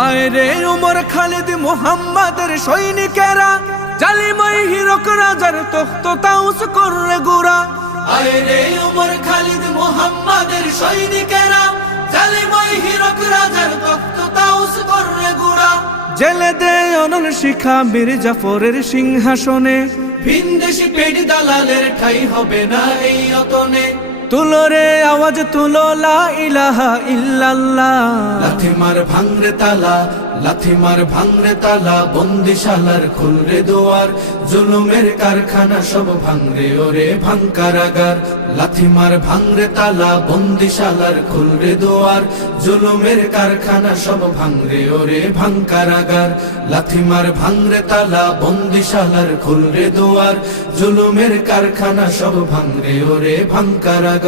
আয় রে উমর খালিদ মুহাম্মাদের সৈনিকেরা, জালিমাই হিরক রাজার তখ্ত তাউস করে গুরা। আয় রে উমর খালিদ মুহাম্মাদের সৈনিকেরা, জালিমাই হিরক রাজার তখ্ত তাউস করে গুরা। জেলে দে অনল শিখা মীর জাফরের সিংহাসনে, ভিনদেশি পেট দালালের ঠাই হবে না এই অতনে। তুলো রে আওয়াজ তুলো লা ইলাহা ইল্লাল্লাহ। লাথি মার ভাঙরে তালা, লাথি মার ভাঙরে তালা, বন্দিশালার খুলরে দুয়ার, জুলুমের কারখানা সব ভাঙরে ওরে ভাঙ কারাগার। লাথি মার ভাঙরে তালা, বন্দিশালার খুলরে দুয়ার, জুলুমের কারখানা সব ভাঙরে ওরে ভাঙ কারাগার। লাথি মার ভাঙরে তালা, বন্দিশালার খুলরে দুয়ার, জুলুমের কারখানা সব ভাঙরে ওরে ভাঙ কারাগার।